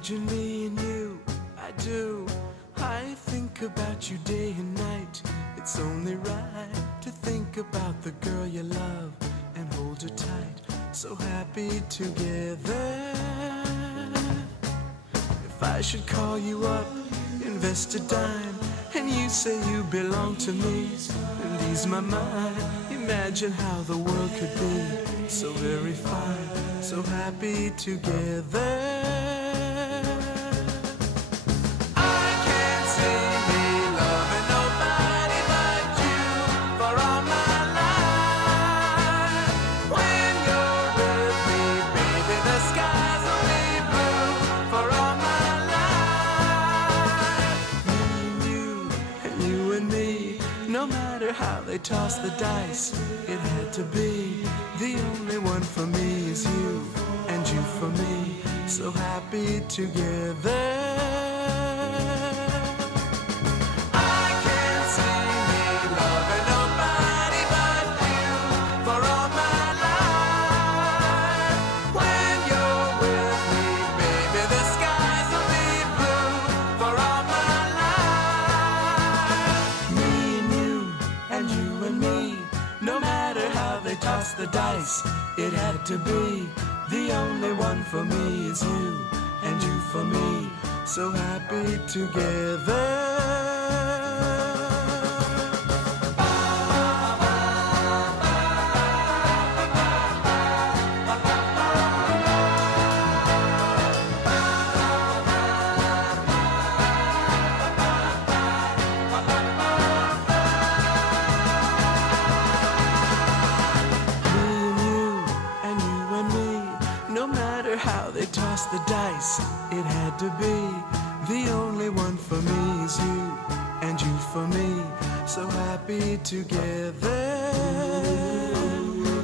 Imagine me and you, I do. I think about you day and night. It's only right to think about the girl you love and hold her tight. So happy together. If I should call you up, invest a dime, and you say you belong to me and ease my mind, imagine how the world could be so very fine, so happy together. No matter how they toss the dice, it had to be. The only one for me is you, and you for me, so happy together. Toss the dice, it had to be. The only one for me is you, and you for me, so happy together. No matter how they toss the dice, it had to be. The only one for me is you, and you for me, so happy together.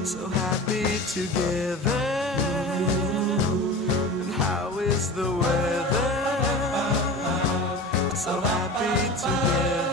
So happy together. And how is the weather? So happy together.